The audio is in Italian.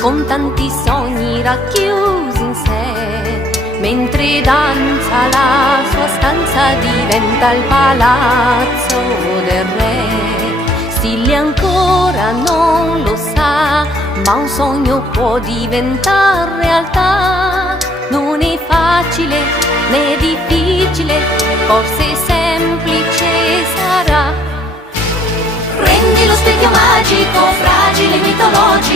con tanti sogni racchiusi in sé. Mentre danza la sua stanza diventa il palazzo del re. Stille ancora non lo sa, ma un sogno può diventare realtà. Non è facile né difficile, forse semplice sarà. Prendi lo specchio magico, fragile, mitologico,